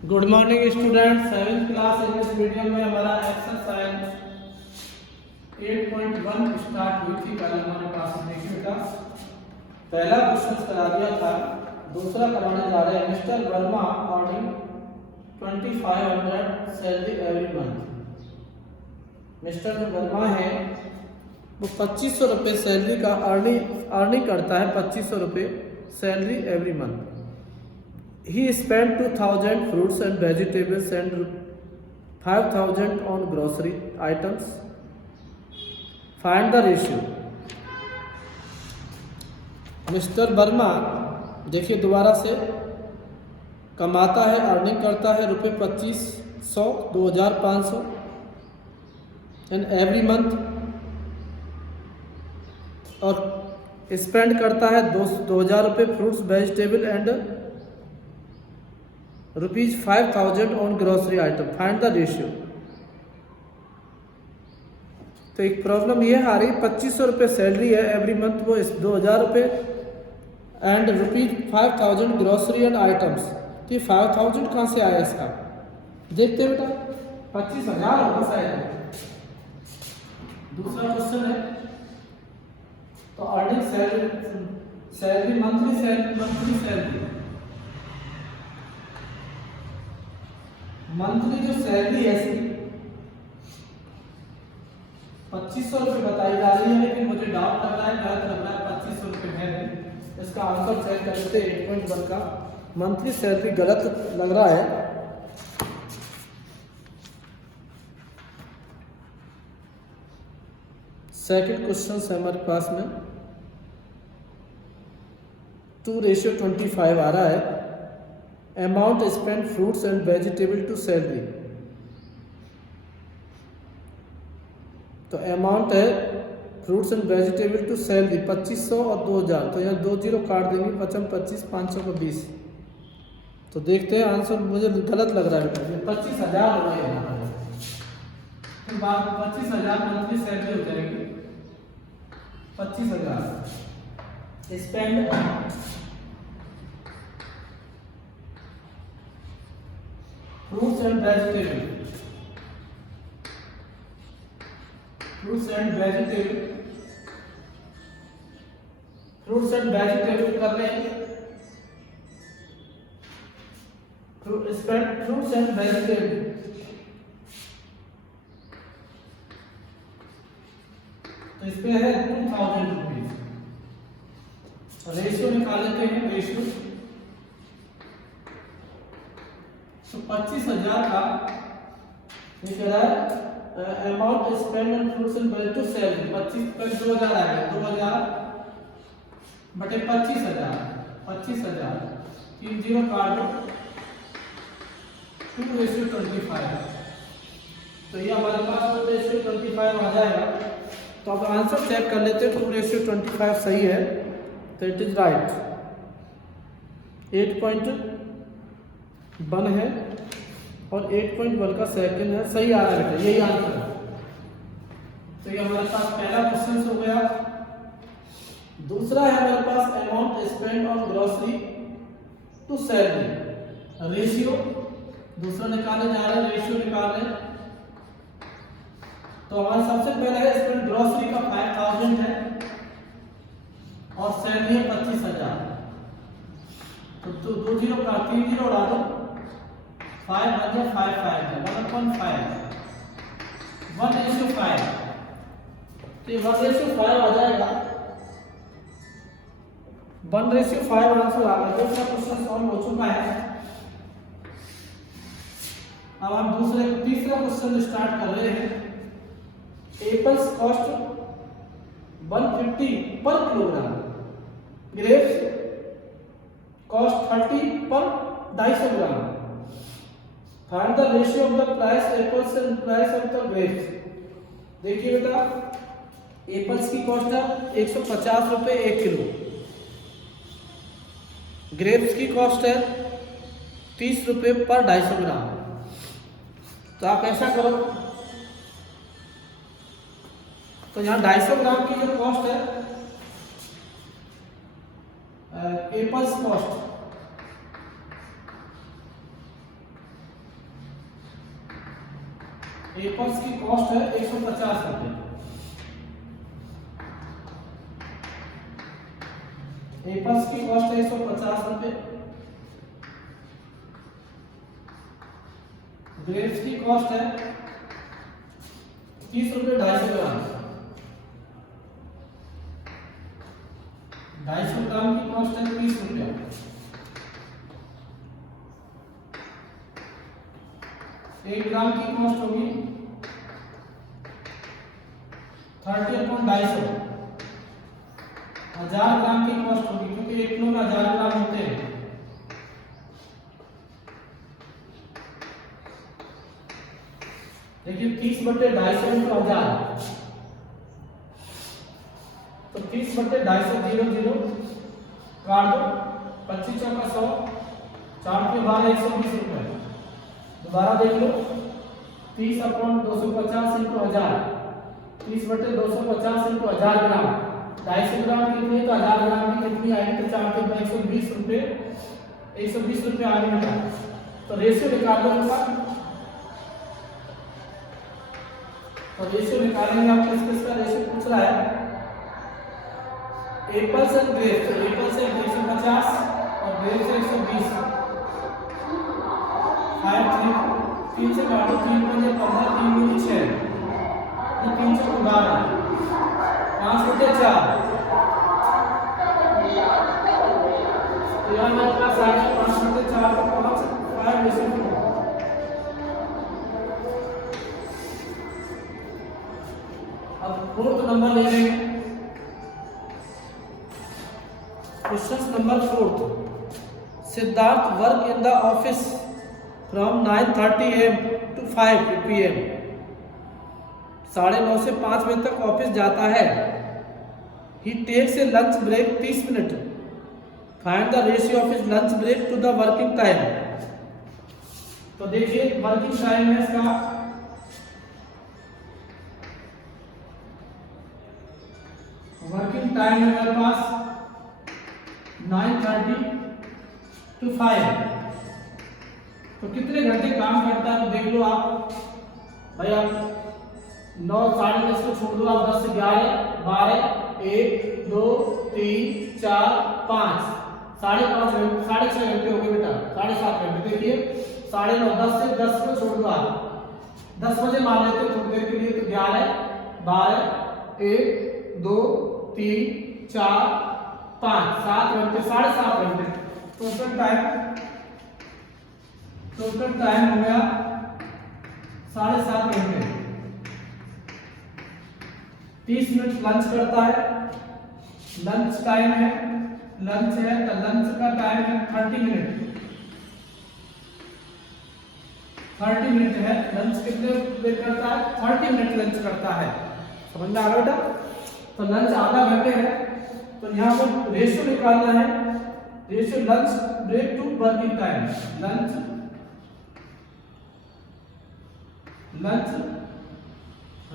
Good morning student. 7th class English medium में हमारा exercise 8.1 start हुई थी। कल हमारे पास देखिए बेटा पहला क्वेश्चन करा दिया था, दूसरा कराने जा रहे हैं। Mister Verma earning 2500 salary every month. Mister जो वर्मा है वो 2500 रुपये सैलरी का अर्निंग करता है, 2500 रुपये salary every month. He spent 2000 fruits and vegetables and 5000 on grocery items. Find the ratio. Mister Verma देखिए दोबारा से कमाता है, अर्निंग करता है रुपये 2500 2500 एंड एवरी मंथ, और स्पेंड करता है 2000 रुपये fruits vegetable and ₹5000 on grocery item. Find the ratio. तो एक प्रॉब्लम ये आ रही, 2500 रुपये सैलरी है एवरी मंथ, वो 2000 रुपये एंड ₹5000 ग्रोसरी एंड आइटम्स। तो ये 5000 कहाँ से आया इसका, देखते हैं बेटा। 25,000 होगा शायद। दूसरा क्वेश्चन है तो अर्निंग सैलरी मंथली जो सैलरी है इसकी 2500 रुपये बताई जा रही है, लेकिन मुझे डाउट लग रहा है, गलत लग रहा है। 2500 रुपये है नहीं। इसका आंसर चेक कर लेते हैं। 8.1 का मंथली सैलरी गलत लग रहा है। सेकंड क्वेश्चन है हमारे पास में 2:25 आ रहा है। Amount spend fruits and vegetable to salary. तो अमाउंट है fruits and vegetable to salary 2500 और 2000, तो यहाँ 2 जीरो काट देंगे। 55 25 500 को 20। तो देखते हैं आंसर, मुझे गलत लग रहा है बेटा। 25,000 हो गया यहाँ पर, बात 25,000 मंथली सैलरी हो जाएगी। 25,000 स्पेंड फ्रूट्स एंड वेजिटेबल कर रहे हैं। स्पेंड फ्रूट्स एंड वेजिटेबल, तो इस पे है 2000 रुपीज। रेशियो निकाल लेते हैं। रेशियो तो 25,000 का ये कह रहा है amount spend on fruits and vegetable salary 25 पर 2000 आएगा। 2000 बटे 25,000 3 जीरो काट दो, 2:25। तो ये हमारे पास 2:25 आ जाएगा। तो अब आंसर चेक कर लेते हैं। 2:25 सही है, तो इट इज राइट। 8.1 है और 8.1 का सेकंड है, सही आ रहा है बेटा, यही आंसर है। तो ये हमारे पास पहला क्वेश्चन हो गया। दूसरा है हमारे पास amount spend on grocery to salary. Ratio दूसरा निकालने जा रहे हैं, रेशियो निकाल रहे हैं। तो हमारा सबसे पहले है स्पेंड ग्रोसरी का 5000 है और सैलरी है 25,000। तो 2 जीरो का 3 जीरो उड़ा दो, 5 बन जाए 5 है 1/5 1:5। तो 1:5 आ जाएगा। 1:5 आंसर आ गया। दूसरा क्वेश्चन सॉल्व हो चुका है। अब हम तीसरा क्वेश्चन स्टार्ट कर रहे हैं। एप्पल्स कॉस्ट 150 पर किलोग्राम, ग्रेप्स कॉस्ट 30 पर 250 gram. Find the ratio of the price apples and price of the grapes. देखिए बेटा, एप्पल्स की कॉस्ट है 150 रुपये 1 किलो। ग्रेप्स की कॉस्ट है 30 रुपये पर 250 ग्राम। तो आप ऐसा करो, तो यहाँ 250 ग्राम की जो कॉस्ट है एप्पल्स कॉस्ट एप्पल्स की कॉस्ट है 150 रुपये। एप्पल्स की कॉस्ट है 150 रुपये। ग्रेप्स की कॉस्ट है 30 रुपये 250 ग्राम। 250 ग्राम की कॉस्ट है 30 रुपया। एक ग्राम की कॉस्ट होगी 30/250। 1000 ग्राम की कॉस्ट होगी, क्योंकि 1 किलो में 1000 ग्राम होते हैं। देखिए 30/250 इंटू 1000, तो 30/250 0 काट दो। 25 चौका 100, 4 के 12 120 रुपए। दोबारा देख लो, 30/250 इंटू 1000, 30/250 इंटू 1000 ग्राम। 250 ग्राम कितनी है, तो 1000 ग्राम की कितनी आएगी, तो 4 के 120 रुपए, 120 रुपए आगे बेटा। तो रेशियो निकाल लो इनका। तो रेशियो निकालेंगे आप, किसका रेशियो पूछ रहा है। एप्पल्स एंड ग्रेप्स, एप्पल्स है 150 और ग्रेप्स है 120। 3 से काटो, 3 पंजे 15, 3 दूनी 6, 3 से 12, 5 बटे 4। तो यहाँ मेरे पास आ गया 5 बटे 4 का 5/4। अब फोर्थ नंबर ले लेंगे। Question number 4। Siddharth work in the office from 9:30 AM to 5 PM। 9:30 से 5 बजे तक ऑफिस जाता है। He takes a lunch break 30 minute. Find the ratio of his lunch break to the working time. तो देखिए वर्किंग टाइम है इसका, वर्किंग टाइम है मेरे पास 9:30 to 5। तो कितने घंटे काम करता है, तो देख लो आप भाई। आप 9 साढ़े 10 को छोड़ दो, आप 10 से 11 12 1 2 3 4 5 5.5 घंटे, 6.5 घंटे हो गए बेटा, 7.5 घंटे। देखिए 9:30 10 से 10 को छोड़ दो आप, 10 बजे मान लेते हैं थोड़ी देर के लिए, तो 11 12 1 2 3 4 5 7 घंटे, 7.5 घंटे। टोटल टाइम हो गया 7.5 घंटे। 30 मिनट लंच करता है, लंच टाइम है, लंच है तो लंच का टाइम है 30 मिनट। 30 मिनट है, लंच कितने देर करता है, 30 मिनट लंच करता है। समझ में आ गया बेटा। तो लंच आधा घंटे है, तो यहाँ पर रेशियो निकालना है। Ratio lunch break to working time. Lunch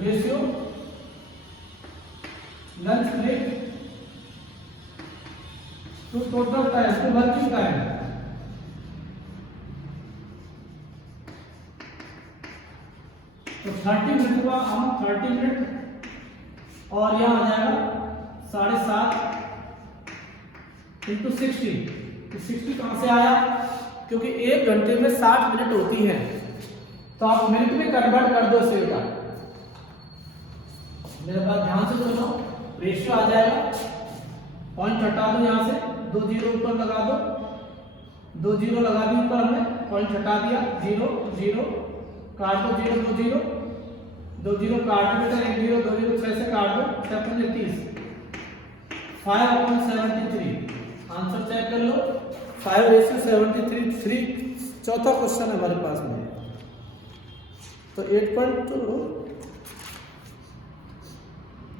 ratio lunch break to total time to working time. तो 30 मिनट हुआ, हम 30 मिनट और यहाँ आ जाएगा 7.5 इंटू 60। तो 60 कहाँ से आया, क्योंकि 1 घंटे में 60 मिनट होती हैं, तो आप मिनट में कन्वर्ट कर दो इसे बेटा। मेरे पास ध्यान से सुनो, रेशियो आ जाएगा, पॉइंट हटा दो यहाँ से, 2 जीरो ऊपर लगा दो, 2 जीरो लगा दी ऊपर हमने, पॉइंट हटा दिया, 0 0 काट दो, 0 2 जीरो, 2 जीरो काट दो बेटा, 1 जीरो 2 जीरो 6 से काट दो, 7 30 5/73। आंसर चेक कर लो, 5:73। चौथा क्वेश्चन है हमारे पास में। तो 8.2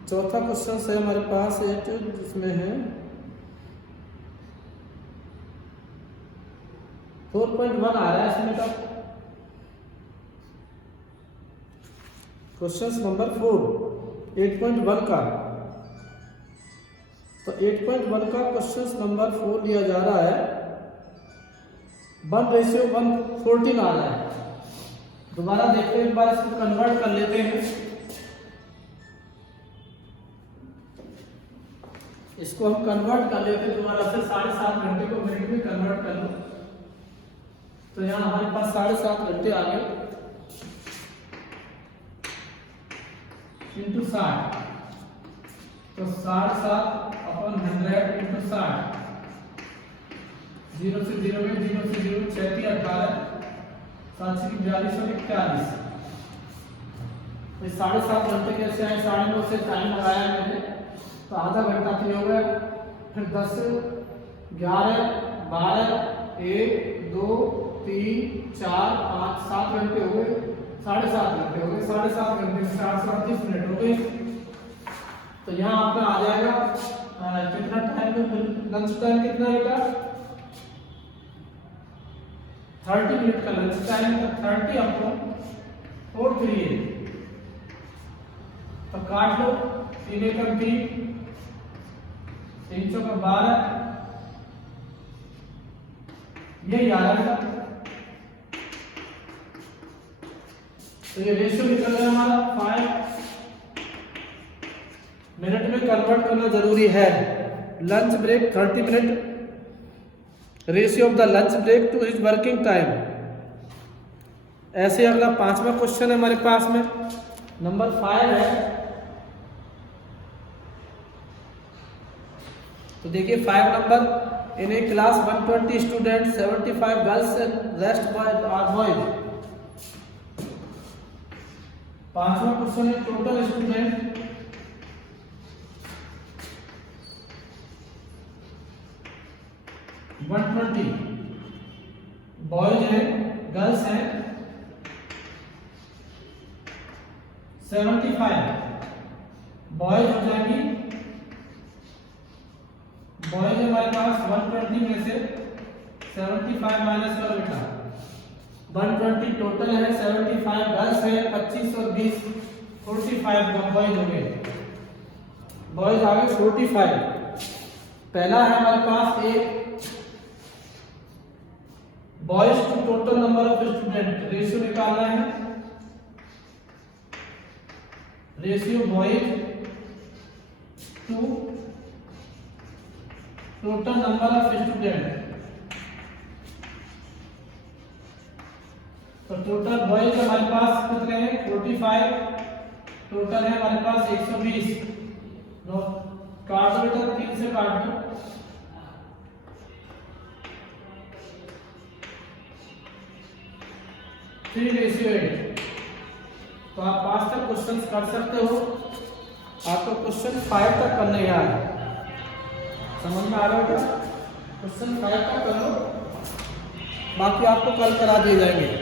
चौथा क्वेश्चन है हमारे पास 8, जिसमें है 4.1 आ रहा है इसमें का। क्वेश्चन नंबर 4 8.1 का। तो 8.1 का क्वेश्चन नंबर 4 लिया जा रहा है, 1:114 आ रहा है। दोबारा देखते हैं, एक बार इसको कन्वर्ट कर लेते हैं। इसको हम कन्वर्ट कर लेते हैं दोबारा से, 7.5 घंटे को मिनट में कन्वर्ट कर लो। तो यहाँ हमारे पास 7.5 घंटे आ गए इंटू 60, तो 7/7/100 इंटू 60, 0 से 0 में 0 से 0 6 × 18, 7 × 42 और 41। 7.5 घंटे कैसे आए, 9:30 से टाइम लगाया मैंने, तो आधा घंटा तो हो गया। फिर 10, 11, 12, 1, 2, 3, 4, 5, 7 घंटे हो गए, 7.5 घंटे हो गए, 7.5 घंटे में 438 मिनट हो गए। तो यहाँ आपका आ जाएगा कितना टाइम में, लंच टाइम कितना बेटा, 30 मिनट का लंच टाइम, तो 30 आपको और 3 है, तो काट लो, 3 एकम 3, 3 चौका 12, यही आ रहा है। तो ये रेशियो निकल रहा है हमारा 5 मिनट में कन्वर्ट करना जरूरी है। Lunch break 30 minute, ratio of the lunch break to his working time. ऐसे अगला 5वां क्वेश्चन है हमारे पास में, नंबर 5 है। तो देखिए 5 number, in a class 120 student, 75 girls and rest boys are boys. 5वां क्वेश्चन है, टोटल स्टूडेंट 120, बॉयज हैं, गर्ल्स हैं 75, बॉयज हो जाएंगी, बॉयज हमारे पास 120 में से 75 माइनस करो बेटा, 120 टोटल है, 75 गर्ल्स है, 25 और 20 45 बॉयज हो गए, बॉयज आ गए 45। पहला है हमारे पास एक boys to total number of student, ratio निकालना है, ratio boys to total number of student. तो टोटल बॉयज हमारे पास कितने हैं 45, टोटल है हमारे पास 120। काट दो बेटा, 3 से काट दो, थ्री रेशियो 8। तो आप 5 तक क्वेश्चन कर सकते हो, आपको क्वेश्चन 5 तक करने यार समझ में आ रहा है, क्वेश्चन 5 तक कर लो, बाकी आपको कल करा दिए जाएंगे।